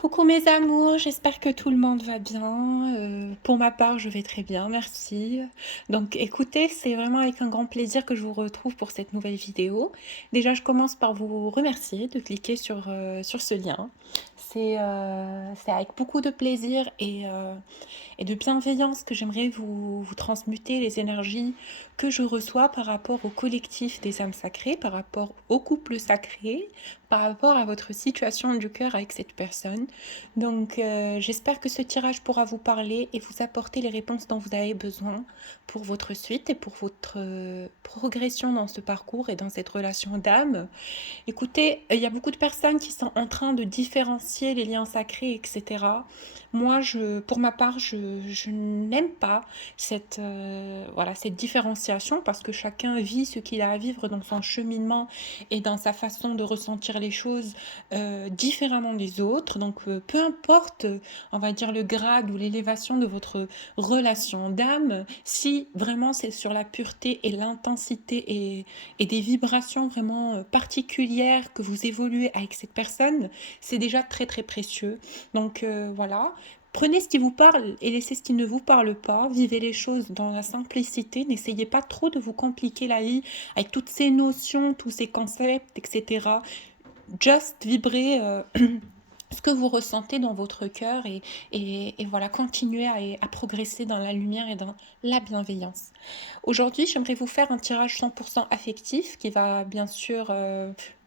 Coucou mes amours, j'espère que tout le monde va bien. Pour ma part, je vais très bien, merci. Donc écoutez, c'est vraiment avec un grand plaisir que je vous retrouve pour cette nouvelle vidéo. Déjà, je commence par vous remercier de cliquer sur ce lien. C'est avec beaucoup de plaisir et de bienveillance que j'aimerais vous transmuter les énergies que je reçois par rapport au collectif des âmes sacrées, par rapport au couple sacré, par rapport à votre situation du cœur avec cette personne. Donc j'espère que ce tirage pourra vous parler et vous apporter les réponses dont vous avez besoin pour votre suite et pour votre progression dans ce parcours et dans cette relation d'âme. Écoutez, il y a beaucoup de personnes qui sont en train de différencier les liens sacrés, etc. Moi, pour ma part, je n'aime pas cette différenciation parce que chacun vit ce qu'il a à vivre dans son cheminement et dans sa façon de ressentir les choses différemment des autres. Donc, peu importe, on va dire, le grade ou l'élévation de votre relation d'âme, si vraiment c'est sur la pureté et l'intensité et des vibrations vraiment particulières que vous évoluez avec cette personne, c'est déjà très très précieux. Donc voilà, prenez ce qui vous parle et laissez ce qui ne vous parle pas. Vivez les choses dans la simplicité. N'essayez pas trop de vous compliquer la vie avec toutes ces notions, tous ces concepts, etc. Just vibrez ce que vous ressentez dans votre cœur et voilà, continuez à progresser dans la lumière et dans la bienveillance. Aujourd'hui, j'aimerais vous faire un tirage 100% affectif qui va bien sûr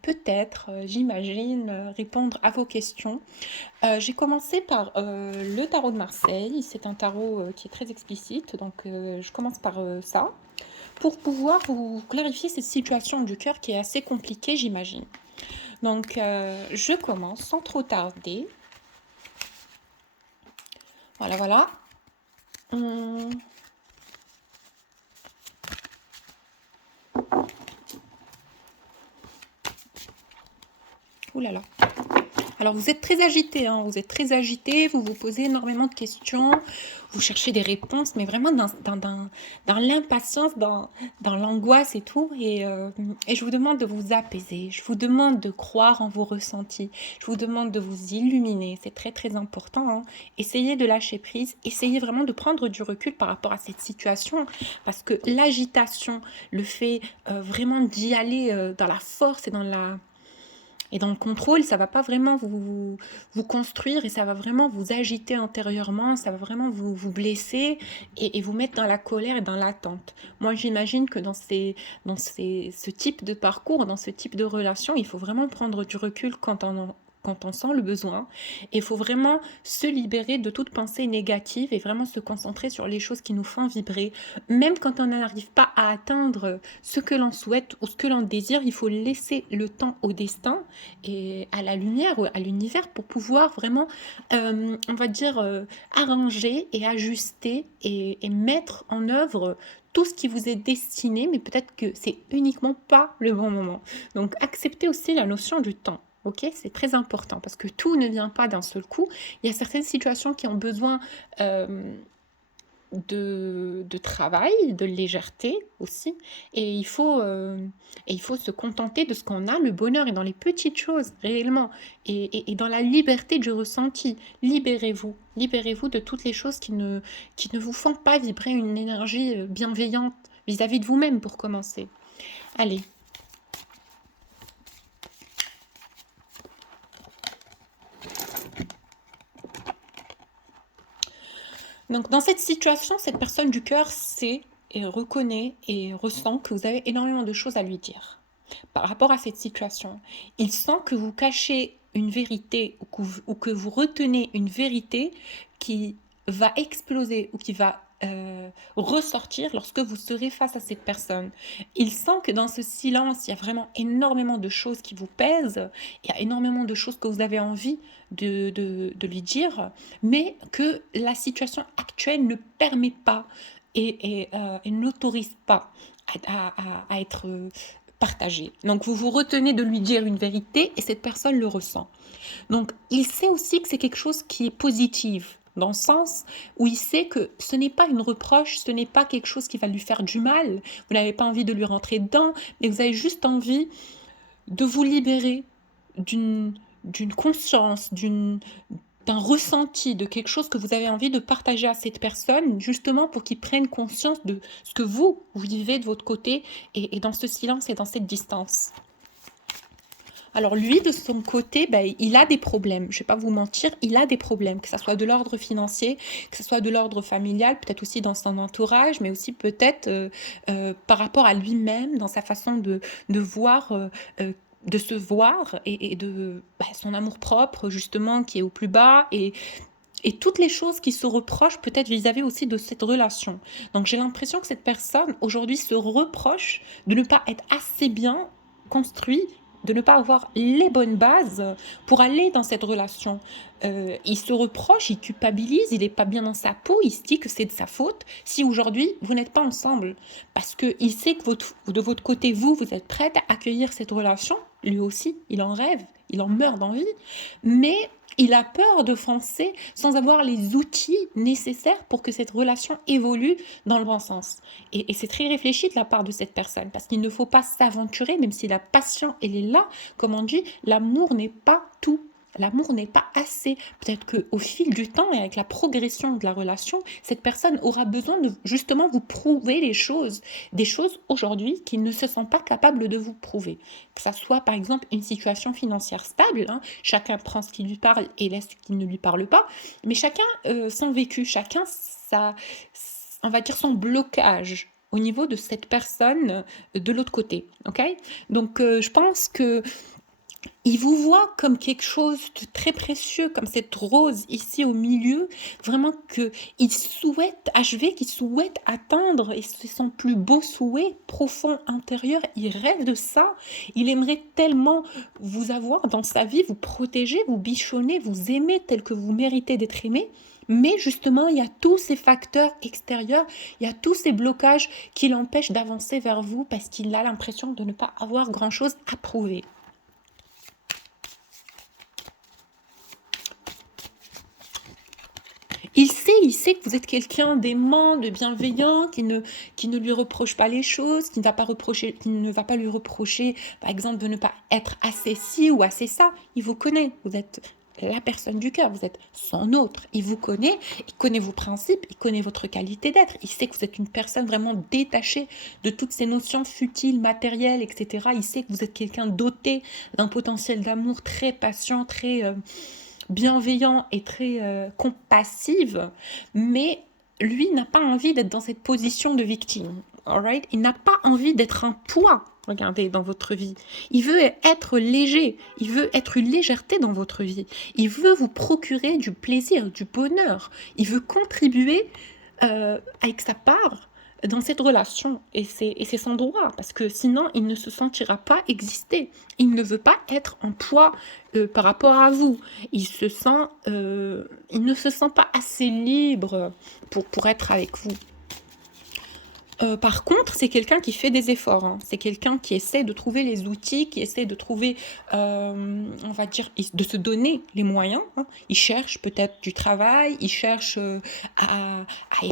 peut-être, j'imagine, répondre à vos questions. J'ai commencé par le tarot de Marseille. C'est un tarot qui est très explicite, donc je commence par ça pour pouvoir vous clarifier cette situation du cœur qui est assez compliquée, j'imagine. Donc, je commence sans trop tarder. Voilà, voilà. Hum. Ouh là là. Alors, vous êtes très agité, hein, vous êtes très agité, vous vous posez énormément de questions, vous cherchez des réponses, mais vraiment dans l'impatience, dans l'angoisse et tout. Et je vous demande de vous apaiser, je vous demande de croire en vos ressentis, je vous demande de vous illuminer, c'est très très important. Hein. Essayez de lâcher prise, essayez vraiment de prendre du recul par rapport à cette situation, parce que l'agitation, le fait vraiment d'y aller dans la force et dans le contrôle, ça va pas vraiment vous construire et ça va vraiment vous agiter intérieurement, ça va vraiment vous blesser et vous mettre dans la colère et dans l'attente. Moi, j'imagine que ce type de parcours, dans ce type de relation, il faut vraiment prendre du recul quand on sent le besoin. Et il faut vraiment se libérer de toute pensée négative et vraiment se concentrer sur les choses qui nous font vibrer. Même quand on n'arrive pas à atteindre ce que l'on souhaite ou ce que l'on désire, il faut laisser le temps au destin et à la lumière, à l'univers pour pouvoir vraiment, on va dire, arranger et ajuster et mettre en œuvre tout ce qui vous est destiné, mais peut-être que c'est uniquement pas le bon moment. Donc acceptez aussi la notion du temps. Ok, c'est très important parce que tout ne vient pas d'un seul coup. Il y a certaines situations qui ont besoin de travail, de légèreté aussi. Et il faut se contenter de ce qu'on a. Le bonheur est dans les petites choses, réellement. Et dans la liberté du ressenti. Libérez-vous. Libérez-vous de toutes les choses qui ne vous font pas vibrer une énergie bienveillante vis-à-vis de vous-même pour commencer. Allez. Donc dans cette situation, cette personne du cœur sait et reconnaît et ressent que vous avez énormément de choses à lui dire par rapport à cette situation. Il sent que vous cachez une vérité ou que vous retenez une vérité qui va exploser ou qui va ressortir lorsque vous serez face à cette personne. Il sent que dans ce silence, il y a vraiment énormément de choses qui vous pèsent, il y a énormément de choses que vous avez envie de lui dire, mais que la situation actuelle ne permet pas et n'autorise pas à être partagé. Donc vous vous retenez de lui dire une vérité et cette personne le ressent. Donc il sait aussi que c'est quelque chose qui est positif, dans le sens où il sait que ce n'est pas une reproche, ce n'est pas quelque chose qui va lui faire du mal, vous n'avez pas envie de lui rentrer dedans, mais vous avez juste envie de vous libérer d'une d'une conscience, d'un ressenti, de quelque chose que vous avez envie de partager à cette personne, justement pour qu'il prenne conscience de ce que vous vivez de votre côté et dans ce silence et dans cette distance. Alors lui, de son côté, ben, il a des problèmes. Je ne vais pas vous mentir, il a des problèmes, que ce soit de l'ordre financier, que ce soit de l'ordre familial, peut-être aussi dans son entourage, mais aussi peut-être par rapport à lui-même, dans sa façon de voir, de se voir et de son amour-propre, justement, qui est au plus bas et toutes les choses qui se reprochent peut-être vis-à-vis aussi de cette relation. Donc j'ai l'impression que cette personne aujourd'hui se reproche de ne pas être assez bien construit, de ne pas avoir les bonnes bases pour aller dans cette relation. Il se reproche, il culpabilise, il n'est pas bien dans sa peau, il se dit que c'est de sa faute si aujourd'hui vous n'êtes pas ensemble. Parce qu'il sait que de votre côté, vous êtes prête à accueillir cette relation. Lui aussi, il en rêve, il en meurt d'envie. Mais il a peur de foncer sans avoir les outils nécessaires pour que cette relation évolue dans le bon sens. Et c'est très réfléchi de la part de cette personne, parce qu'il ne faut pas s'aventurer, même si la passion, elle est là, comme on dit, l'amour n'est pas tout. L'amour n'est pas assez. Peut-être qu'au fil du temps et avec la progression de la relation, cette personne aura besoin de justement vous prouver les choses. Des choses aujourd'hui qu'il ne se sent pas capable de vous prouver. Que ça soit par exemple une situation financière stable, hein, chacun prend ce qui lui parle et laisse ce qui ne lui parle pas, mais chacun son vécu, chacun on va dire son blocage au niveau de cette personne de l'autre côté. Okay, donc je pense que il vous voit comme quelque chose de très précieux, comme cette rose ici au milieu, vraiment qu'il souhaite achever, qu'il souhaite atteindre, et c'est son plus beau souhait profond intérieur, il rêve de ça, il aimerait tellement vous avoir dans sa vie, vous protéger, vous bichonner, vous aimer tel que vous méritez d'être aimé, mais justement il y a tous ces facteurs extérieurs, il y a tous ces blocages qui l'empêchent d'avancer vers vous parce qu'il a l'impression de ne pas avoir grand-chose à prouver. Il sait que vous êtes quelqu'un d'aimant, de bienveillant, qui ne lui reproche pas les choses, qui ne va pas lui reprocher, par exemple, de ne pas être assez ci ou assez ça. Il vous connaît, vous êtes la personne du cœur, vous êtes son autre. Il vous connaît, il connaît vos principes, il connaît votre qualité d'être. Il sait que vous êtes une personne vraiment détachée de toutes ces notions futiles, matérielles, etc. Il sait que vous êtes quelqu'un doté d'un potentiel d'amour très patient, très bienveillant et très compassive, mais lui n'a pas envie d'être dans cette position de victime. Alright? Il n'a pas envie d'être un poids, regardez, dans votre vie. Il veut être léger, il veut être une légèreté dans votre vie. Il veut vous procurer du plaisir, du bonheur. Il veut contribuer avec sa part dans cette relation. Et c'est son droit, parce que sinon, il ne se sentira pas exister. Il ne veut pas être un poids par rapport à vous. Il ne se sent pas assez libre pour être avec vous. Par contre, c'est quelqu'un qui fait des efforts, hein. C'est quelqu'un qui essaie de trouver les outils, qui essaie de trouver, on va dire, de se donner les moyens, hein. Il cherche peut-être du travail, il cherche à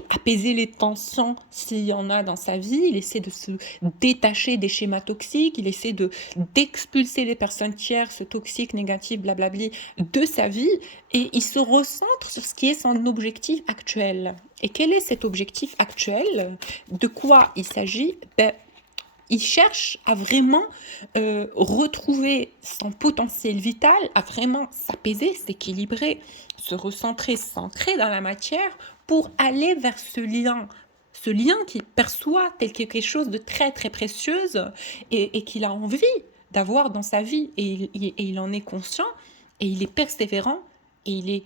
apaiser les tensions s'il y en a dans sa vie, il essaie de se détacher des schémas toxiques, il essaie d'expulser les personnes tierces, toxiques, négatives, blablabli, de sa vie, et il se recentre sur ce qui est son objectif actuel. Et quel est cet objectif actuel? De quoi il s'agit? Il cherche à vraiment retrouver son potentiel vital, à vraiment s'apaiser, s'équilibrer, se recentrer, s'ancrer dans la matière pour aller vers ce lien qu'il perçoit tel quelque chose de très très précieuse et qu'il a envie d'avoir dans sa vie. Et il en est conscient et il est persévérant et il est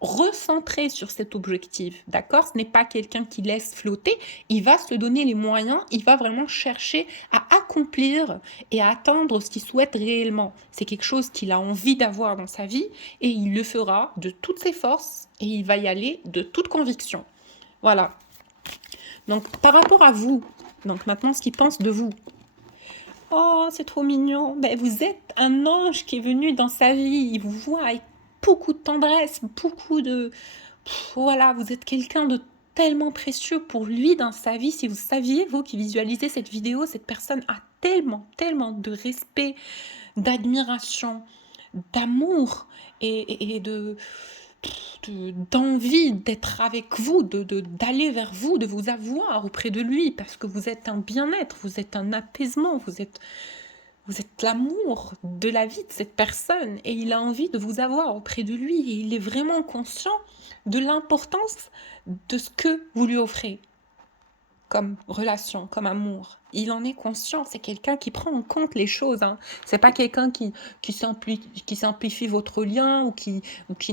recentré sur cet objectif, d'accord? Ce n'est pas quelqu'un qui laisse flotter, il va se donner les moyens, il va vraiment chercher à accomplir et à atteindre ce qu'il souhaite réellement. C'est quelque chose qu'il a envie d'avoir dans sa vie et il le fera de toutes ses forces et il va y aller de toute conviction. Voilà. Donc, par rapport à vous, donc maintenant ce qu'il pense de vous. Oh, c'est trop mignon. Ben, vous êtes un ange qui est venu dans sa vie, il vous voit avec beaucoup de tendresse, beaucoup de... Voilà, vous êtes quelqu'un de tellement précieux pour lui dans sa vie. Si vous saviez, vous qui visualisez cette vidéo, cette personne a tellement, tellement de respect, d'admiration, d'amour et d'envie d'être avec vous, d'aller vers vous, de vous avoir auprès de lui, parce que vous êtes un bien-être, vous êtes un apaisement, vous êtes l'amour de la vie de cette personne, et il a envie de vous avoir auprès de lui, et il est vraiment conscient de l'importance de ce que vous lui offrez comme relation, comme amour. Il en est conscient, c'est quelqu'un qui prend en compte les choses. Hein. C'est pas quelqu'un qui simplifie votre lien ou qui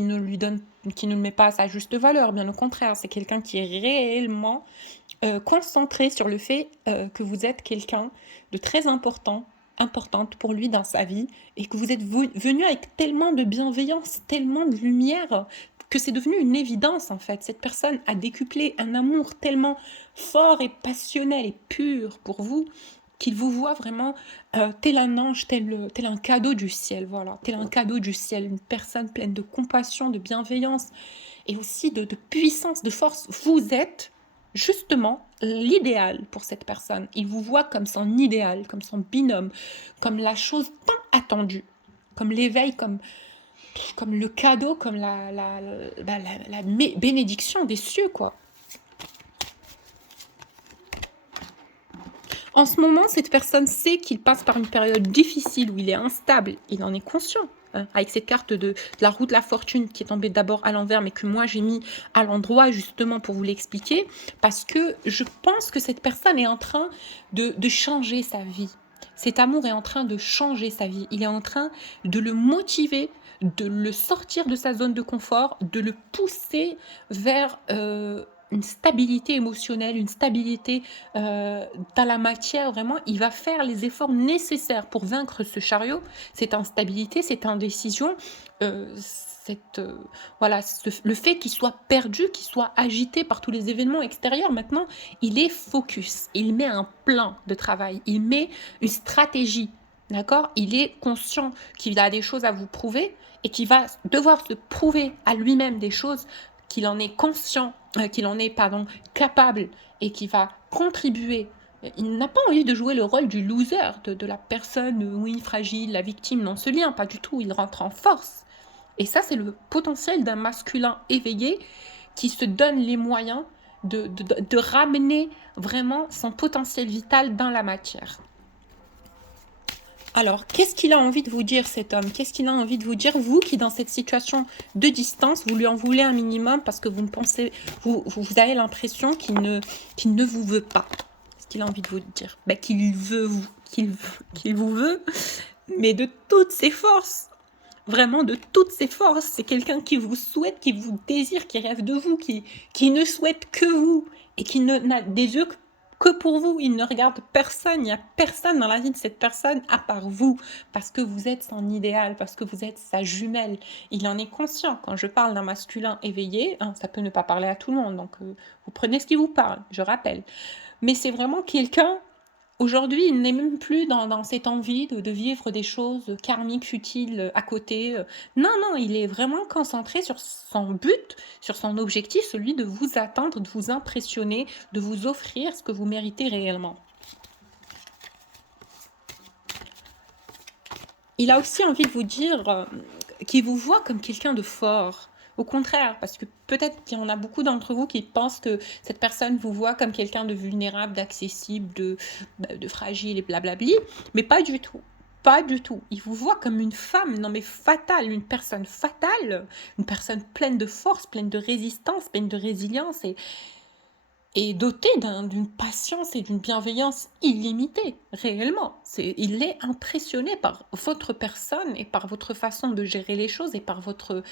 ne lui donne, qui ne le met pas à sa juste valeur. Bien au contraire, c'est quelqu'un qui est réellement concentré sur le fait que vous êtes quelqu'un de très importante pour lui dans sa vie, et que vous êtes venu avec tellement de bienveillance, tellement de lumière, que c'est devenu une évidence en fait. Cette personne a décuplé un amour tellement fort et passionnel et pur pour vous, qu'il vous voit vraiment tel un ange, tel un cadeau du ciel, voilà, tel un cadeau du ciel, une personne pleine de compassion, de bienveillance et aussi de puissance, de force. Vous êtes justement l'idéal pour cette personne. Il vous voit comme son idéal, comme son binôme, comme la chose tant attendue, comme l'éveil, comme le cadeau, comme la bénédiction des cieux, quoi. En ce moment, cette personne sait qu'il passe par une période difficile où il est instable. Il en est conscient. Hein, avec cette carte de la roue de la fortune qui est tombée d'abord à l'envers, mais que moi j'ai mis à l'endroit justement pour vous l'expliquer, parce que je pense que cette personne est en train de changer sa vie. Cet amour est en train de changer sa vie. Il est en train de le motiver, de le sortir de sa zone de confort, de le pousser vers une stabilité émotionnelle, une stabilité dans la matière. Vraiment, il va faire les efforts nécessaires pour vaincre ce chariot, cette instabilité, cette indécision, voilà, le fait qu'il soit perdu, qu'il soit agité par tous les événements extérieurs. Maintenant, il est focus, il met un plan de travail, il met une stratégie, d'accord? Il est conscient qu'il a des choses à vous prouver et qu'il va devoir se prouver à lui-même des choses, qu'il en est conscient, qu'il en est, pardon, capable, et qui va contribuer. Il n'a pas envie de jouer le rôle du loser, de la personne, oui, fragile, la victime, non, ce lien, pas du tout, il rentre en force. Et ça, c'est le potentiel d'un masculin éveillé qui se donne les moyens de ramener vraiment son potentiel vital dans la matière. Alors, qu'est-ce qu'il a envie de vous dire, cet homme? Qu'est-ce qu'il a envie de vous dire, vous qui, dans cette situation de distance, vous lui en voulez un minimum parce que vous pensez, vous avez l'impression qu'il ne vous veut pas. Qu'est-ce qu'il a envie de vous dire? Ben, qu'il veut vous, qu'il vous veut, mais de toutes ses forces. Vraiment de toutes ses forces. C'est quelqu'un qui vous souhaite, qui vous désire, qui rêve de vous, qui ne souhaite que vous et qui n'a des yeux que pour vous. Il ne regarde personne. Il n'y a personne dans la vie de cette personne à part vous, parce que vous êtes son idéal, parce que vous êtes sa jumelle. Il en est conscient. Quand je parle d'un masculin éveillé, hein, ça peut ne pas parler à tout le monde, donc vous prenez ce qui vous parle, je rappelle. Mais c'est vraiment quelqu'un. Aujourd'hui, il n'est même plus dans cette envie de vivre des choses karmiques, futiles à côté. Non, non, il est vraiment concentré sur son but, sur son objectif, celui de vous atteindre, de vous impressionner, de vous offrir ce que vous méritez réellement. Il a aussi envie de vous dire qu'il vous voit comme quelqu'un de fort. Au contraire, parce que peut-être qu'il y en a beaucoup d'entre vous qui pensent que cette personne vous voit comme quelqu'un de vulnérable, d'accessible, de fragile et blablabli, mais pas du tout. Pas du tout. Il vous voit comme une femme, non mais fatale, une personne pleine de force, pleine de résistance, pleine de résilience et dotée d'une patience et d'une bienveillance illimitée, réellement. Il est impressionné par votre personne et par votre façon de gérer les choses et par votre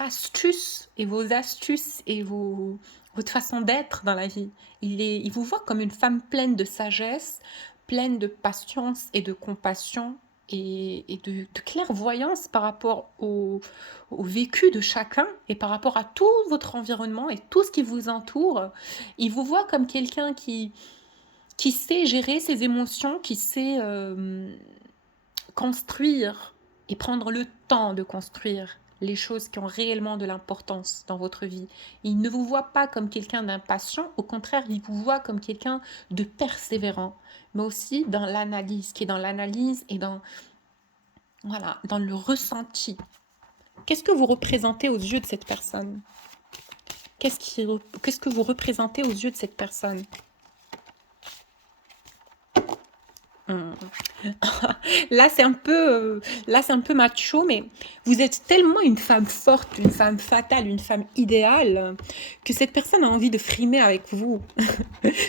astuce et vos astuces et votre façon d'être dans la vie. Il vous voit comme une femme pleine de sagesse, pleine de patience et de compassion et de clairvoyance par rapport au vécu de chacun et par rapport à tout votre environnement et tout ce qui vous entoure. Il vous voit comme quelqu'un qui sait gérer ses émotions, qui sait construire et prendre le temps de construire les choses qui ont réellement de l'importance dans votre vie. Il ne vous voit pas comme quelqu'un d'impatient, au contraire, il vous voit comme quelqu'un de persévérant, mais aussi dans l'analyse, qui est dans l'analyse et dans Voilà, dans le ressenti. Qu'est-ce que vous représentez aux yeux de cette personne? Qu'est-ce que vous représentez aux yeux de cette personne? Hmm. Là, c'est un peu macho, mais vous êtes tellement une femme forte, une femme fatale, une femme idéale, que cette personne a envie de frimer avec vous,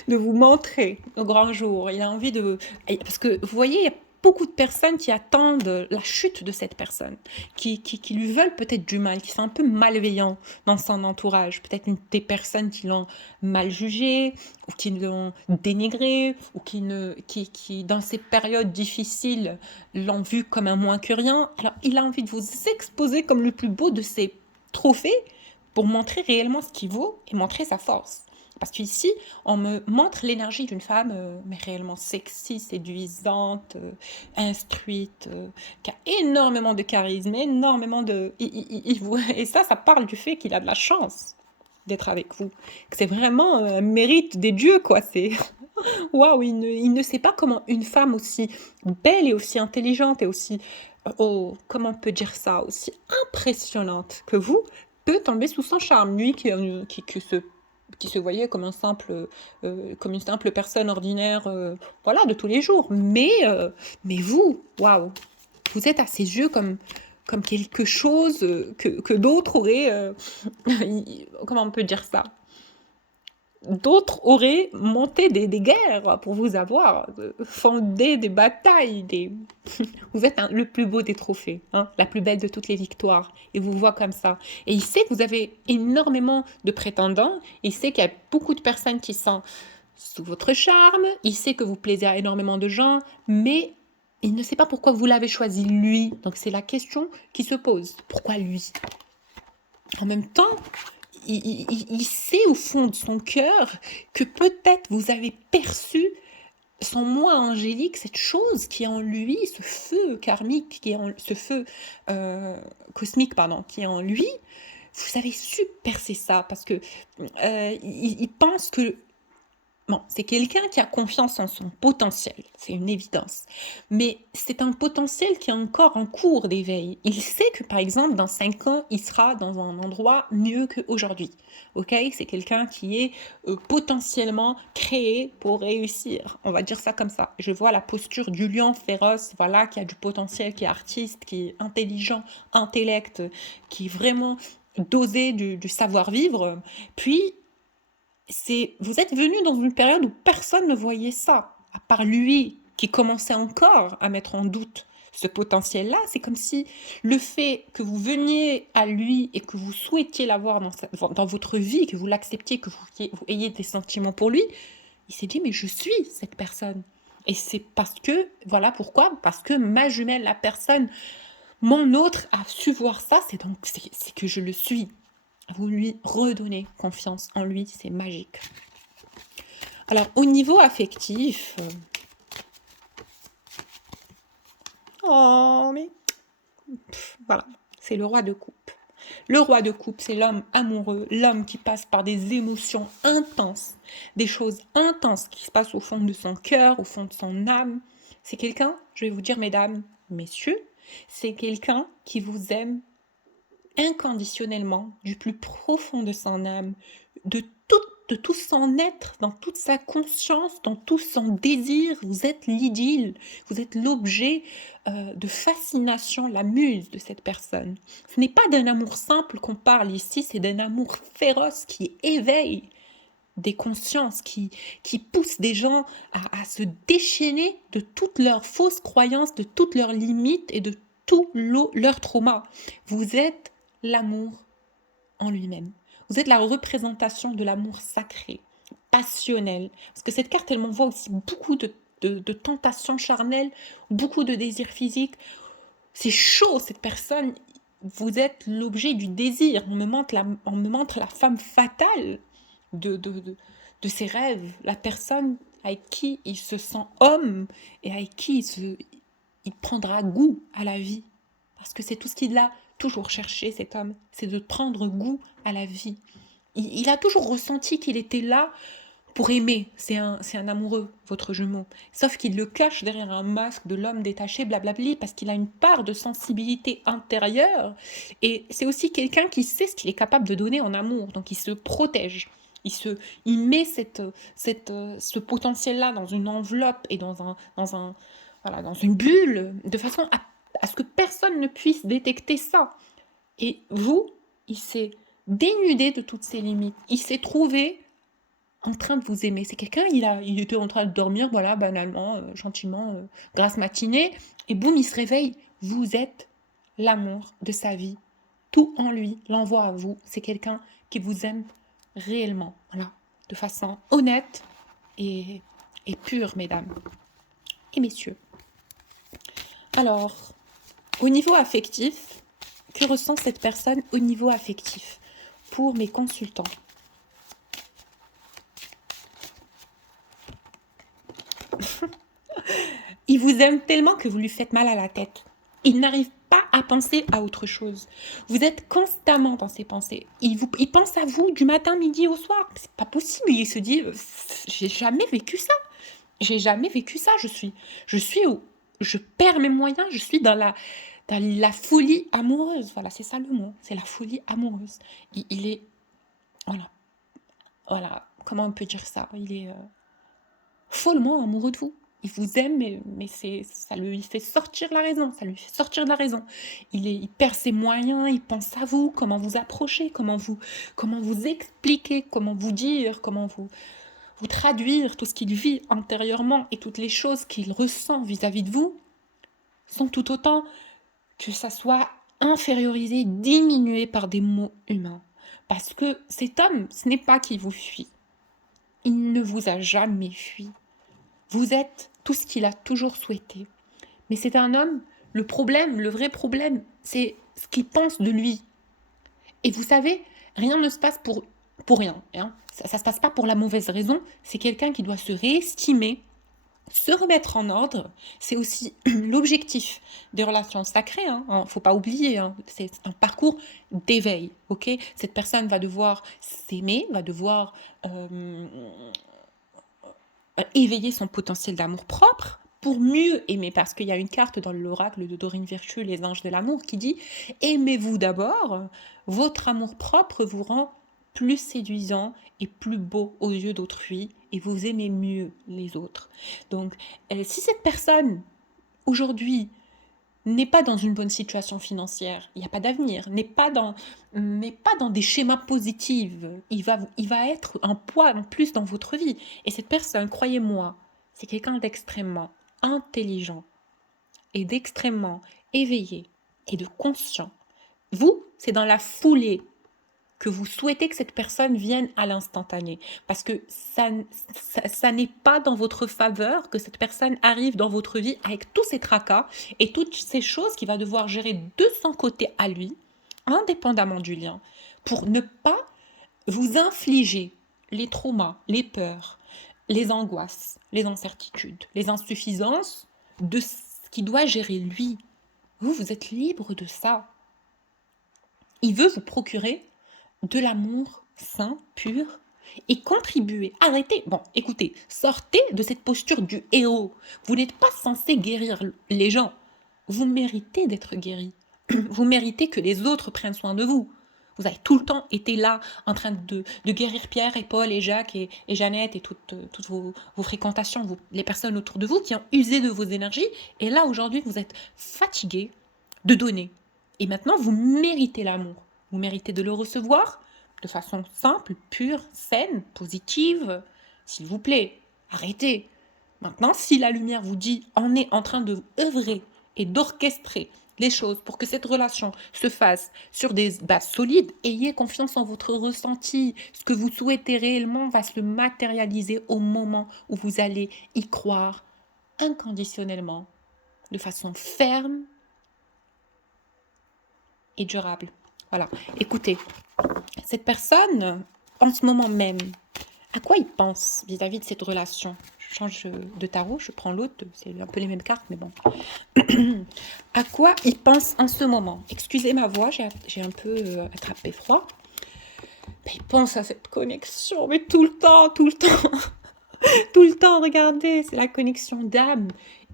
de vous montrer au grand jour. Il a envie de... Parce que, vous voyez, il y a beaucoup de personnes qui attendent la chute de cette personne, qui lui veulent peut-être du mal, qui sont un peu malveillants dans son entourage. Peut-être des personnes qui l'ont mal jugé, ou qui l'ont dénigré, ou qui, dans ces périodes difficiles, l'ont vu comme un moins que rien. Alors, il a envie de vous exposer comme le plus beau de ses trophées pour montrer réellement ce qu'il vaut et montrer sa force. Parce qu'ici, on me montre l'énergie d'une femme, mais réellement sexy, séduisante, instruite, qui a énormément de charisme, énormément de... Et ça parle du fait qu'il a de la chance d'être avec vous. C'est vraiment un mérite des dieux, quoi. C'est waouh, il ne sait pas comment une femme aussi belle et aussi intelligente et aussi, oh, comment on peut dire ça, aussi impressionnante que vous, peut tomber sous son charme. Lui qui se voyait comme une simple personne ordinaire, voilà, de tous les jours. Mais vous, waouh, vous êtes à ses yeux comme quelque chose que d'autres auraient, comment on peut dire ça? D'autres auraient monté des guerres pour vous avoir, fondé des batailles. Vous êtes le plus beau des trophées, hein, la plus belle de toutes les victoires. Il vous voit comme ça. Et il sait que vous avez énormément de prétendants. Il sait qu'il y a beaucoup de personnes qui sont sous votre charme. Il sait que vous plaisez à énormément de gens. Mais il ne sait pas pourquoi vous l'avez choisi lui. Donc c'est la question qui se pose. Pourquoi lui? En même temps, il sait au fond de son cœur que peut-être vous avez perçu son moi angélique, cette chose qui est en lui, ce feu karmique, ce feu cosmique, pardon, qui est en lui. Vous avez su percer ça parce que il pense que bon, c'est quelqu'un qui a confiance en son potentiel, c'est une évidence. Mais c'est un potentiel qui est encore en cours d'éveil. Il sait que, par exemple, dans 5 ans, il sera dans un endroit mieux qu'aujourd'hui. Ok? C'est quelqu'un qui est potentiellement créé pour réussir. On va dire ça comme ça. Je vois la posture du lion féroce, voilà, qui a du potentiel, qui est artiste, qui est intelligent, intellect, qui est vraiment dosé du savoir-vivre. Puis, vous êtes venu dans une période où personne ne voyait ça, à part lui, qui commençait encore à mettre en doute ce potentiel-là. C'est comme si le fait que vous veniez à lui et que vous souhaitiez l'avoir dans votre vie, que vous l'acceptiez, que vous ayez des sentiments pour lui, il s'est dit, mais je suis cette personne. Et c'est parce que, voilà pourquoi, parce que ma jumelle, la personne, mon autre a su voir ça, c'est que je le suis. Vous lui redonnez confiance en lui, c'est magique. Alors, au niveau affectif, oh, mais voilà, c'est le roi de coupe. Le roi de coupe, c'est l'homme amoureux, l'homme qui passe par des émotions intenses, des choses intenses qui se passent au fond de son cœur, au fond de son âme. C'est quelqu'un, je vais vous dire, mesdames, messieurs, c'est quelqu'un qui vous aime inconditionnellement, du plus profond de son âme, de tout son être, dans toute sa conscience, dans tout son désir. Vous êtes l'idylle, vous êtes l'objet de fascination, la muse de cette personne. Ce n'est pas d'un amour simple qu'on parle ici, c'est d'un amour féroce qui éveille des consciences, qui pousse des gens à se déchaîner de toutes leurs fausses croyances, de toutes leurs limites et de tout leur trauma. Vous êtes l'amour en lui-même. Vous êtes la représentation de l'amour sacré, passionnel. Parce que cette carte, elle m'envoie aussi beaucoup de tentations charnelles, beaucoup de désirs physiques. C'est chaud, cette personne. Vous êtes l'objet du désir. On me montre la femme fatale de ses rêves. La personne avec qui il se sent homme et avec qui il prendra goût à la vie. Parce que c'est tout ce qu'il a toujours cherché, cet homme, c'est de prendre goût à la vie. Il a toujours ressenti qu'il était là pour aimer. C'est un amoureux, votre jumeau. Sauf qu'il le cache derrière un masque de l'homme détaché, blablabli, parce qu'il a une part de sensibilité intérieure. Et c'est aussi quelqu'un qui sait ce qu'il est capable de donner en amour. Donc il se protège. Il met ce potentiel-là dans une enveloppe et voilà, dans une bulle, de façon à ce que personne ne puisse détecter ça. Et vous, il s'est dénudé de toutes ses limites. Il s'est trouvé en train de vous aimer. C'est quelqu'un, il était en train de dormir, voilà, banalement, gentiment, grasse matinée, et boum, il se réveille. Vous êtes l'amour de sa vie. Tout en lui l'envoie à vous. C'est quelqu'un qui vous aime réellement, voilà, de façon honnête et pure, mesdames et messieurs. Alors, au niveau affectif, que ressent cette personne au niveau affectif pour mes consultants? Il vous aime tellement que vous lui faites mal à la tête. Il n'arrive pas à penser à autre chose. Vous êtes constamment dans ses pensées. Il pense à vous du matin, midi au soir. C'est pas possible. Il se dit, j'ai jamais vécu ça. J'ai jamais vécu ça. Je perds mes moyens. Je suis dans la folie amoureuse. Voilà, c'est ça le mot. C'est la folie amoureuse. Il est, voilà. Comment on peut dire ça? Il est follement amoureux de vous. Il vous aime, mais ça lui fait sortir la raison. Ça lui fait sortir de la raison. Il perd ses moyens, il pense à vous, comment vous approcher, comment vous expliquer, comment vous dire, comment vous traduire tout ce qu'il vit intérieurement et toutes les choses qu'il ressent vis-à-vis de vous sont tout autant que ça soit infériorisé, diminué par des mots humains. Parce que cet homme, ce n'est pas qu'il vous fuit. Il ne vous a jamais fui. Vous êtes tout ce qu'il a toujours souhaité. Mais c'est un homme, le vrai problème, c'est ce qu'il pense de lui. Et vous savez, rien ne se passe pour rien. Hein. Ça ne se passe pas pour la mauvaise raison. C'est quelqu'un qui doit se réestimer, se remettre en ordre. C'est aussi l'objectif des relations sacrées. Hein. Il ne faut pas oublier, hein. C'est un parcours d'éveil. Okay, cette personne va devoir s'aimer, va devoir éveiller son potentiel d'amour propre pour mieux aimer, parce qu'il y a une carte dans l'oracle de Dorine Virtue, les anges de l'amour, qui dit « Aimez-vous d'abord, votre amour propre vous rend plus séduisant et plus beau aux yeux d'autrui, et vous aimez mieux les autres. » Donc, si cette personne, aujourd'hui, n'est pas dans une bonne situation financière, il n'y a pas d'avenir, n'est pas dans des schémas positifs, il va être un poids en plus dans votre vie. Et cette personne, croyez-moi, c'est quelqu'un d'extrêmement intelligent et d'extrêmement éveillé et de conscient. Vous, c'est dans la foulée que vous souhaitez que cette personne vienne à l'instantané. Parce que ça n'est pas dans votre faveur que cette personne arrive dans votre vie avec tous ces tracas et toutes ces choses qu'il va devoir gérer de son côté à lui, indépendamment du lien, pour ne pas vous infliger les traumas, les peurs, les angoisses, les incertitudes, les insuffisances de ce qu'il doit gérer lui. Vous êtes libre de ça. Il veut vous procurer de l'amour sain, pur, et contribuer. Arrêtez. Bon, écoutez, sortez de cette posture du héros. Vous n'êtes pas censé guérir les gens. Vous méritez d'être guéri. Vous méritez que les autres prennent soin de vous. Vous avez tout le temps été là en train de guérir Pierre et Paul et Jacques et Jeannette et toutes vos fréquentations, les personnes autour de vous qui ont usé de vos énergies. Et là, aujourd'hui, vous êtes fatigué de donner. Et maintenant, vous méritez l'amour. Vous méritez de le recevoir de façon simple, pure, saine, positive. S'il vous plaît, arrêtez. Maintenant, si la lumière vous dit on est en train de œuvrer et d'orchestrer les choses pour que cette relation se fasse sur des bases solides, ayez confiance en votre ressenti. Ce que vous souhaitez réellement va se matérialiser au moment où vous allez y croire inconditionnellement, de façon ferme et durable. Voilà, écoutez, cette personne, en ce moment même, à quoi il pense vis-à-vis de cette relation? Je change de tarot, je prends l'autre, c'est un peu les mêmes cartes, mais bon. À quoi il pense en ce moment? Excusez ma voix, j'ai un peu attrapé froid. Mais il pense à cette connexion, mais tout le temps, tout le temps. Tout le temps, regardez, c'est la connexion d'âme.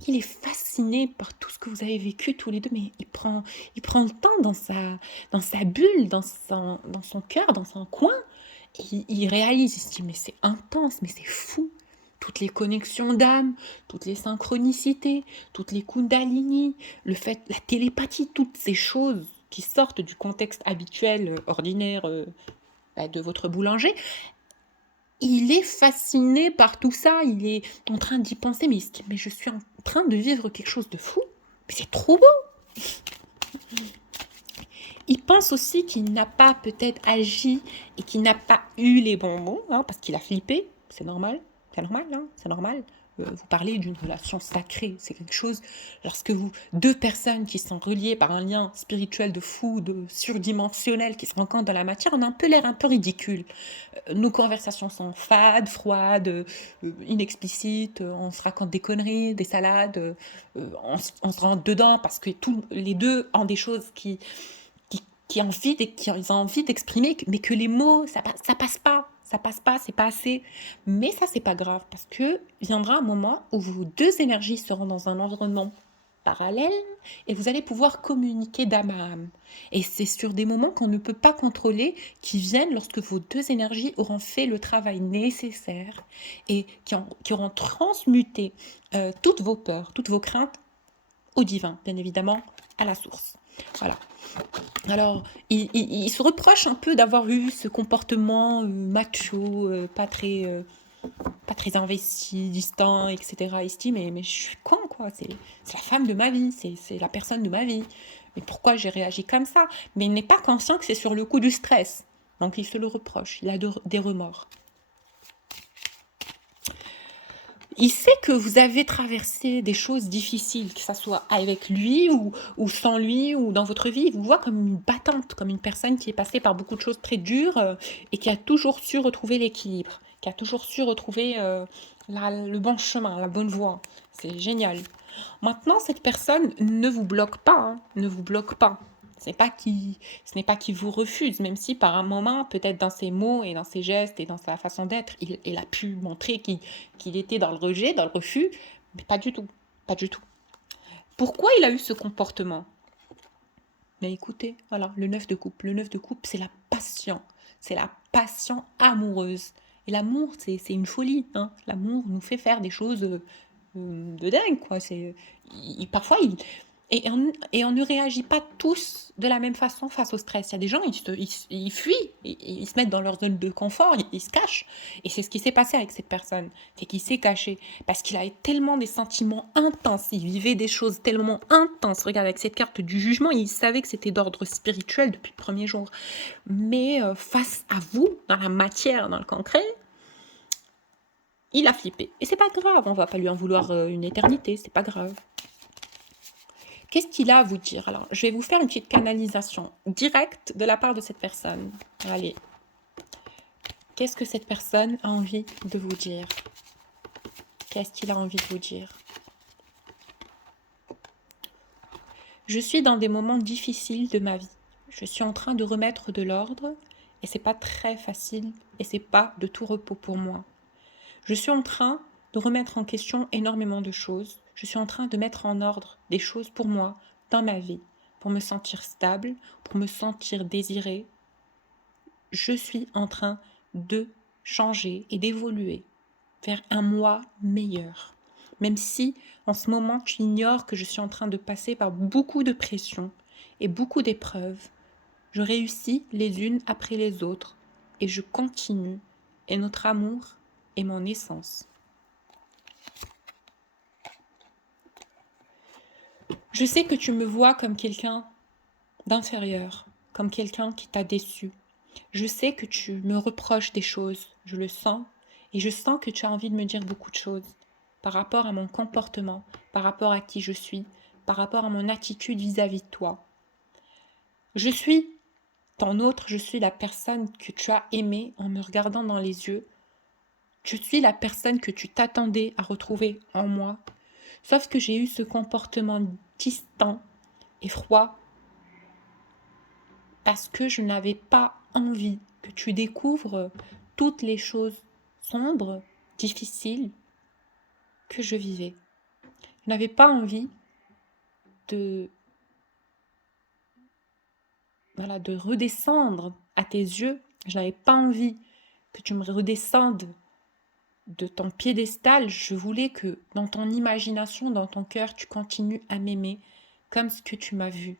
Il est fasciné par tout ce que vous avez vécu tous les deux, mais il prend le temps dans sa bulle, dans son cœur, dans son coin. Et il réalise, il se dit, mais c'est intense, mais c'est fou. Toutes les connexions d'âme, toutes les synchronicités, toutes les kundalini, le fait, la télépathie, toutes ces choses qui sortent du contexte habituel, ordinaire de votre boulanger, il est fasciné par tout ça, il est en train d'y penser, mais je suis en train de vivre quelque chose de fou. Mais c'est trop beau. Il pense aussi qu'il n'a pas peut-être agi et qu'il n'a pas eu les bonbons, hein, parce qu'il a flippé, c'est normal, hein, c'est normal. Vous parlez d'une relation sacrée, c'est quelque chose, lorsque deux personnes qui sont reliées par un lien spirituel de fou, de surdimensionnel, qui se rencontrent dans la matière, on a un peu l'air un peu ridicule. Nos conversations sont fades, froides, inexplicites, on se raconte des conneries, des salades, on se rentre dedans parce que les deux ont des choses qui ont envie d'exprimer, mais que les mots, ça passe pas. Ça passe pas, c'est pas assez. Mais ça, c'est pas grave, parce que viendra un moment où vos deux énergies seront dans un environnement parallèle et vous allez pouvoir communiquer d'âme à âme. Et c'est sur des moments qu'on ne peut pas contrôler qui viennent lorsque vos deux énergies auront fait le travail nécessaire et qui auront transmuté toutes vos peurs, toutes vos craintes au divin, bien évidemment, à la source. Voilà. Alors, il se reproche un peu d'avoir eu ce comportement macho, pas très investi, distant, etc. Ici, mais je suis con, quoi. C'est la femme de ma vie, c'est la personne de ma vie. Mais pourquoi j'ai réagi comme ça? Mais il n'est pas conscient que c'est sur le coup du stress. Donc, il se le reproche. Il a des remords. Il sait que vous avez traversé des choses difficiles, que ce soit avec lui ou sans lui ou dans votre vie. Il vous voit comme une battante, comme une personne qui est passée par beaucoup de choses très dures et qui a toujours su retrouver l'équilibre, qui a toujours su retrouver le bon chemin, la bonne voie. C'est génial. Maintenant, cette personne ne vous bloque pas, hein, ne vous bloque pas. Ce n'est pas qu'il vous refuse, même si par un moment, peut-être dans ses mots et dans ses gestes et dans sa façon d'être, il a pu montrer qu'il était dans le rejet, dans le refus, mais pas du tout, pas du tout. Pourquoi il a eu ce comportement? Mais écoutez, voilà, le 9 de coupe. Le 9 de coupe, c'est la passion. C'est la passion amoureuse. Et l'amour, c'est une folie, hein. L'amour nous fait faire des choses de dingue, quoi. Parfois, et on ne réagit pas tous de la même façon face au stress. Il y a des gens, ils fuient, ils se mettent dans leur zone de confort, ils se cachent. Et c'est ce qui s'est passé avec cette personne. C'est qu'il s'est caché parce qu'il avait tellement des sentiments intenses, il vivait des choses tellement intenses. Regarde, avec cette carte du jugement, il savait que c'était d'ordre spirituel depuis le premier jour. Mais face à vous, dans la matière, dans le concret, il a flippé. Et c'est pas grave, on va pas lui en vouloir une éternité, c'est pas grave. Qu'est-ce qu'il a à vous dire? Alors, je vais vous faire une petite canalisation directe de la part de cette personne. Allez. Qu'est-ce que cette personne a envie de vous dire? Qu'est-ce qu'il a envie de vous dire? Je suis dans des moments difficiles de ma vie. Je suis en train de remettre de l'ordre et c'est pas très facile et c'est pas de tout repos pour moi. Je suis en train de remettre en question énormément de choses. Je suis en train de mettre en ordre des choses pour moi, dans ma vie, pour me sentir stable, pour me sentir désirée. Je suis en train de changer et d'évoluer vers un moi meilleur. Même si en ce moment tu ignores que je suis en train de passer par beaucoup de pression et beaucoup d'épreuves, je réussis les unes après les autres et je continue et notre amour est mon essence. Je sais que tu me vois comme quelqu'un d'inférieur, comme quelqu'un qui t'a déçu. Je sais que tu me reproches des choses, je le sens, et je sens que tu as envie de me dire beaucoup de choses par rapport à mon comportement, par rapport à qui je suis, par rapport à mon attitude vis-à-vis de toi. Je suis ton autre, je suis la personne que tu as aimée en me regardant dans les yeux. Je suis la personne que tu t'attendais à retrouver en moi. Sauf que j'ai eu ce comportement distant et froid parce que je n'avais pas envie que tu découvres toutes les choses sombres, difficiles que je vivais. Je n'avais pas envie de, voilà, de redescendre à tes yeux. Je n'avais pas envie que tu me redescendes de ton piédestal. Je voulais que dans ton imagination, dans ton cœur, tu continues à m'aimer comme ce que tu m'as vu,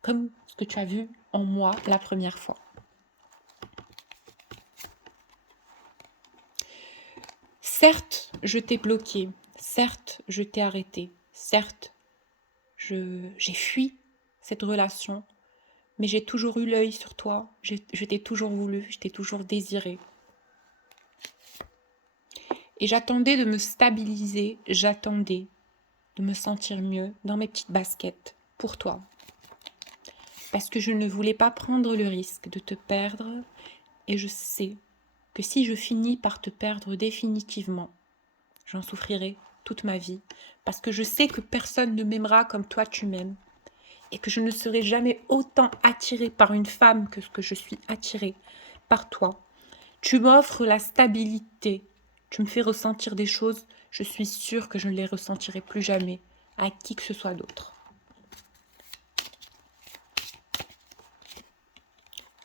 comme ce que tu as vu en moi la première fois. Certes, je t'ai bloqué, certes, je t'ai arrêté, certes, j'ai fui cette relation, mais j'ai toujours eu l'œil sur toi, je t'ai toujours voulu, je t'ai toujours désiré. Et j'attendais de me stabiliser, j'attendais de me sentir mieux dans mes petites baskets pour toi. Parce que je ne voulais pas prendre le risque de te perdre, et je sais que si je finis par te perdre définitivement, j'en souffrirai toute ma vie, parce que je sais que personne ne m'aimera comme toi tu m'aimes, et que je ne serai jamais autant attirée par une femme que ce que je suis attirée par toi. Tu m'offres la stabilité, tu me fais ressentir des choses, je suis sûre que je ne les ressentirai plus jamais à qui que ce soit d'autre.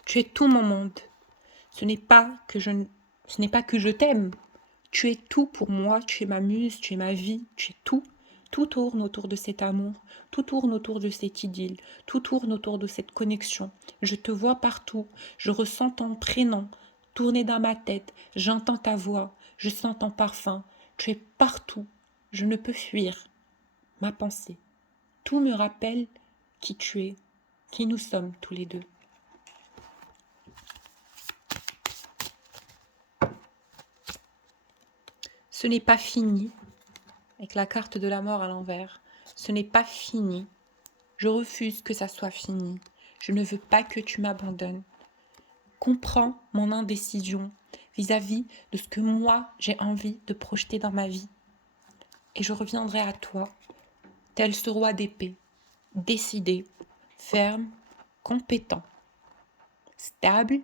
Tu es tout mon monde. Ce n'est pas que je t'aime. Tu es tout pour moi, tu es ma muse, tu es ma vie, tu es tout. Tout tourne autour de cet amour, tout tourne autour de cette idylle, tout tourne autour de cette connexion. Je te vois partout, je ressens ton prénom tourner dans ma tête, j'entends ta voix, je sens ton parfum. Tu es partout, je ne peux fuir ma pensée. Tout me rappelle qui tu es, qui nous sommes tous les deux. Ce n'est pas fini, avec la carte de la mort à l'envers. Ce n'est pas fini. Je refuse que ça soit fini. Je ne veux pas que tu m'abandonnes. Comprends mon indécision vis-à-vis de ce que moi j'ai envie de projeter dans ma vie. Et je reviendrai à toi, tel ce roi d'épée, décidé, ferme, compétent, stable,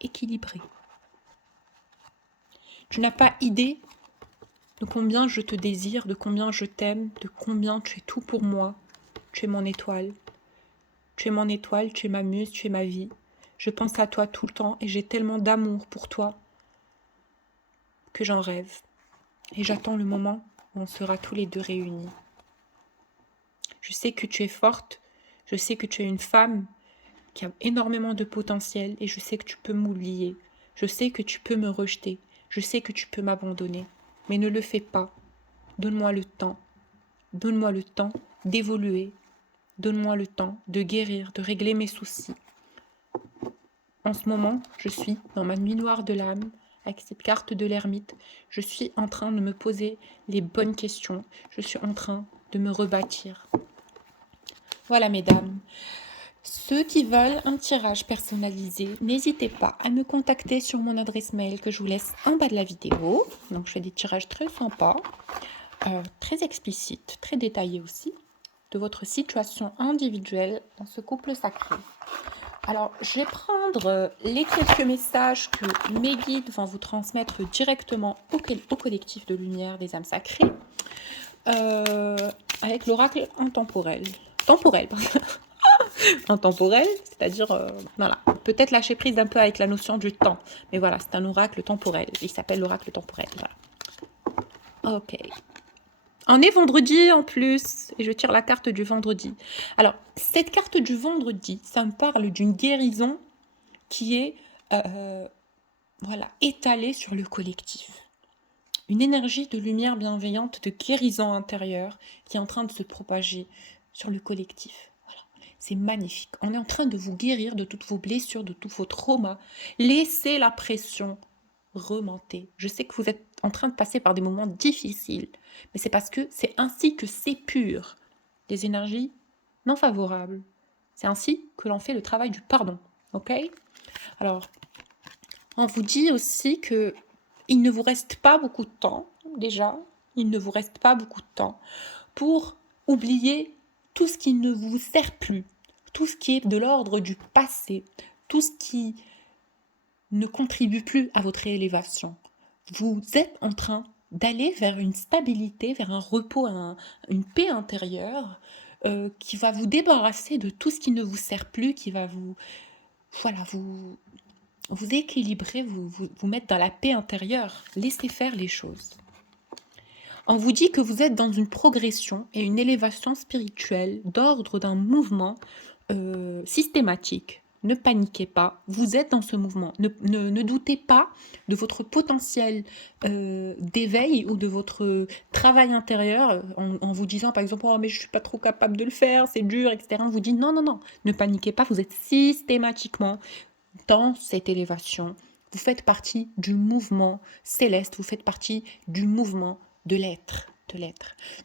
équilibré. Tu n'as pas idée de combien je te désire, de combien je t'aime, de combien tu es tout pour moi. Tu es mon étoile. Tu es mon étoile, tu es ma muse, tu es ma vie. Je pense à toi tout le temps et j'ai tellement d'amour pour toi que j'en rêve. Et j'attends le moment où on sera tous les deux réunis. Je sais que tu es forte, je sais que tu es une femme qui a énormément de potentiel et je sais que tu peux m'oublier. Je sais que tu peux me rejeter. Je sais que tu peux m'abandonner. Mais ne le fais pas. Donne-moi le temps. Donne-moi le temps d'évoluer. Donne-moi le temps de guérir, de régler mes soucis. En ce moment, je suis dans ma nuit noire de l'âme, avec cette carte de l'ermite. Je suis en train de me poser les bonnes questions. Je suis en train de me rebâtir. Voilà, mesdames. Ceux qui veulent un tirage personnalisé, n'hésitez pas à me contacter sur mon adresse mail que je vous laisse en bas de la vidéo. Donc, je fais des tirages très sympas, très explicites, très détaillés aussi, de votre situation individuelle dans ce couple sacré. Alors, je vais prendre les quelques messages que mes guides vont vous transmettre directement au collectif de lumière des âmes sacrées, avec l'oracle intemporel. Temporel, pardon. Intemporel, c'est-à-dire, voilà, peut-être lâcher prise un peu avec la notion du temps, mais voilà, c'est un oracle temporel. Il s'appelle l'oracle temporel, voilà. Ok. On est vendredi en plus, et je tire la carte du vendredi. Alors, cette carte du vendredi, ça me parle d'une guérison qui est voilà, étalée sur le collectif. Une énergie de lumière bienveillante, de guérison intérieure qui est en train de se propager sur le collectif. Voilà. C'est magnifique. On est en train de vous guérir de toutes vos blessures, de tous vos traumas. Laissez la pression remonter. Je sais que vous êtes en train de passer par des moments difficiles, mais c'est parce que c'est ainsi que s'épurent des énergies non favorables. C'est ainsi que l'on fait le travail du pardon. Ok ? Alors, on vous dit aussi que il ne vous reste pas beaucoup de temps, déjà, il ne vous reste pas beaucoup de temps pour oublier tout ce qui ne vous sert plus, tout ce qui est de l'ordre du passé, tout ce qui ne contribue plus à votre élévation. Vous êtes en train d'aller vers une stabilité, vers un repos, une paix intérieure qui va vous débarrasser de tout ce qui ne vous sert plus, qui va vous, voilà, vous équilibrer, vous mettre dans la paix intérieure. Laissez faire les choses. On vous dit que vous êtes dans une progression et une élévation spirituelle d'ordre d'un mouvement systématique. Ne paniquez pas, vous êtes dans ce mouvement. Ne doutez pas de votre potentiel d'éveil ou de votre travail intérieur en vous disant par exemple oh, mais je ne suis pas trop capable de le faire, c'est dur, etc. On vous dit non, non, non, ne paniquez pas, vous êtes systématiquement dans cette élévation. Vous faites partie du mouvement céleste, vous faites partie du mouvement de l'être.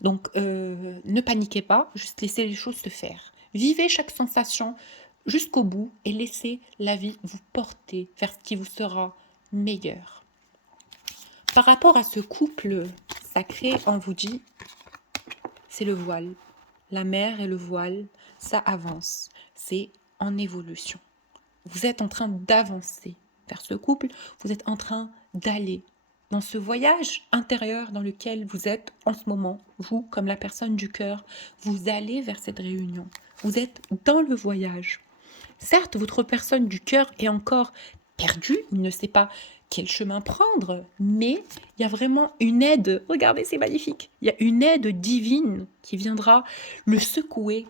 Donc, ne paniquez pas, juste laissez les choses se faire. Vivez chaque sensation jusqu'au bout et laissez la vie vous porter vers ce qui vous sera meilleur. Par rapport à ce couple sacré, on vous dit, c'est le voile. La mer et le voile, ça avance. C'est en évolution. Vous êtes en train d'avancer vers ce couple, vous êtes en train d'aller dans ce voyage intérieur dans lequel vous êtes en ce moment, vous comme la personne du cœur, vous allez vers cette réunion. Vous êtes dans le voyage. Certes, votre personne du cœur est encore perdue, il ne sait pas quel chemin prendre, mais il y a vraiment une aide. Regardez, c'est magnifique. Il y a une aide divine qui viendra le secouer,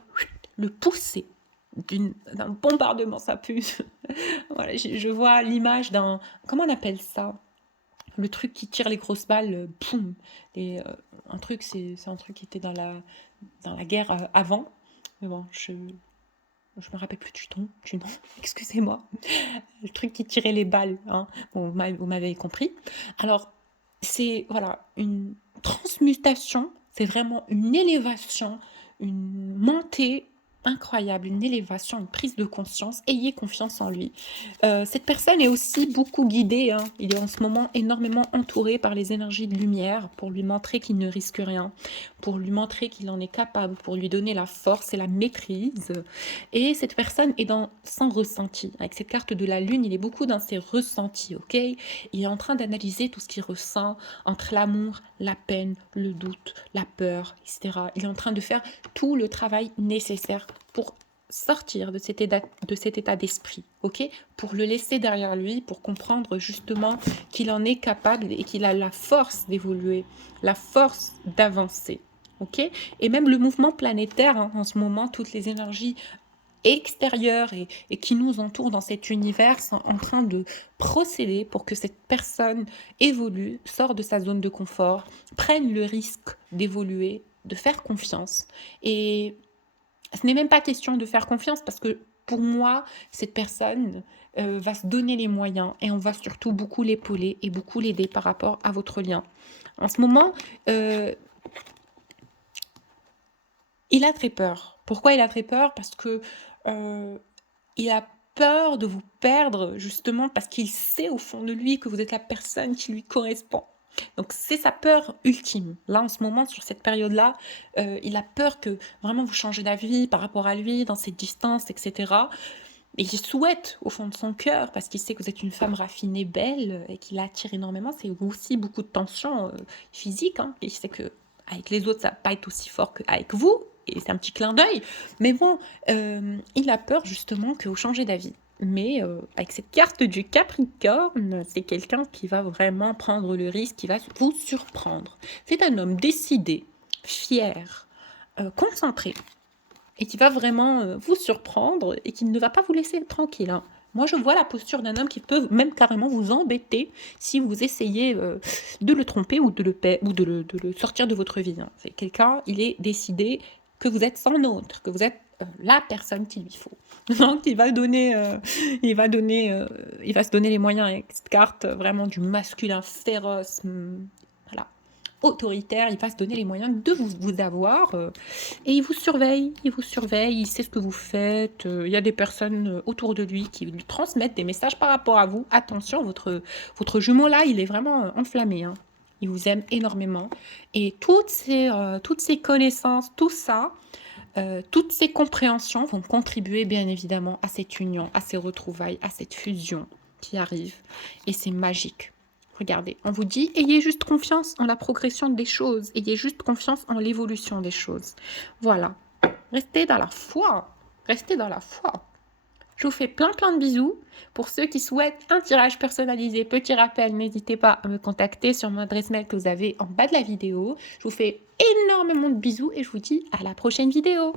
le pousser d'un bombardement, ça pue. Voilà, je vois l'image d'un... Comment on appelle ça? Le truc qui tire les grosses balles, boum. Un truc, c'est un truc qui était dans la guerre avant. Mais bon, je me rappelle plus du nom, excusez-moi. Le truc qui tirait les balles, hein. Bon, vous m'avez compris. Alors, c'est voilà, une transmutation, c'est vraiment une élévation, une montée incroyable, une élévation, une prise de conscience. Ayez confiance en lui. Cette personne est aussi beaucoup guidée, hein. Il est en ce moment énormément entouré par les énergies de lumière pour lui montrer qu'il ne risque rien, pour lui montrer qu'il en est capable, pour lui donner la force et la maîtrise. Et cette personne est dans son ressenti. Avec cette carte de la lune, il est beaucoup dans ses ressentis, ok? Il est en train d'analyser tout ce qu'il ressent entre l'amour, la peine, le doute, la peur, etc. Il est en train de faire tout le travail nécessaire pour sortir de cet état d'esprit, ok? Pour le laisser derrière lui, pour comprendre justement qu'il en est capable et qu'il a la force d'évoluer, la force d'avancer, ok? Et même le mouvement planétaire, hein, en ce moment, toutes les énergies extérieures et qui nous entourent dans cet univers sont en train de procéder pour que cette personne évolue, sort de sa zone de confort, prenne le risque d'évoluer, de faire confiance. Et ce n'est même pas question de faire confiance parce que pour moi, cette personne va se donner les moyens et on va surtout beaucoup l'épauler et beaucoup l'aider par rapport à votre lien. En ce moment, il a très peur. Pourquoi il a très peur? Parce que il a peur de vous perdre justement parce qu'il sait au fond de lui que vous êtes la personne qui lui correspond. Donc c'est sa peur ultime. Là en ce moment, sur cette période-là, il a peur que vraiment vous changez d'avis par rapport à lui, dans cette distance, etc. Et il souhaite au fond de son cœur, parce qu'il sait que vous êtes une femme raffinée, belle, et qu'il attire énormément, c'est aussi beaucoup de tension physique. Hein. Il sait que avec les autres, ça va pas être aussi fort qu'avec vous, et c'est un petit clin d'œil. Mais bon, il a peur justement que vous changez d'avis. Mais avec cette carte du Capricorne, c'est quelqu'un qui va vraiment prendre le risque, qui va vous surprendre. C'est un homme décidé, fier, concentré, et qui va vraiment vous surprendre et qui ne va pas vous laisser tranquille. Hein. Moi, je vois la posture d'un homme qui peut même carrément vous embêter si vous essayez de le tromper ou de le sortir de votre vie. Hein. C'est quelqu'un, il est décidé que vous êtes son autre, que vous êtes la personne qu'il lui faut. Donc, il va se donner les moyens avec cette carte vraiment du masculin féroce, voilà, autoritaire. Il va se donner les moyens de vous avoir et il vous surveille, il sait ce que vous faites. Il y a des personnes autour de lui qui lui transmettent des messages par rapport à vous. Attention, votre jumeau là, il est vraiment enflammé. Hein. Il vous aime énormément. Et toutes ces connaissances, tout ça, toutes ces compréhensions vont contribuer bien évidemment à cette union, à ces retrouvailles, à cette fusion. qui arrive. Et c'est magique. Regardez, on vous dit, ayez juste confiance en la progression des choses. Ayez juste confiance en l'évolution des choses. Voilà. Restez dans la foi. Restez dans la foi. Je vous fais plein de bisous. Pour ceux qui souhaitent un tirage personnalisé, petit rappel, n'hésitez pas à me contacter sur mon adresse mail que vous avez en bas de la vidéo. Je vous fais énormément de bisous et je vous dis à la prochaine vidéo.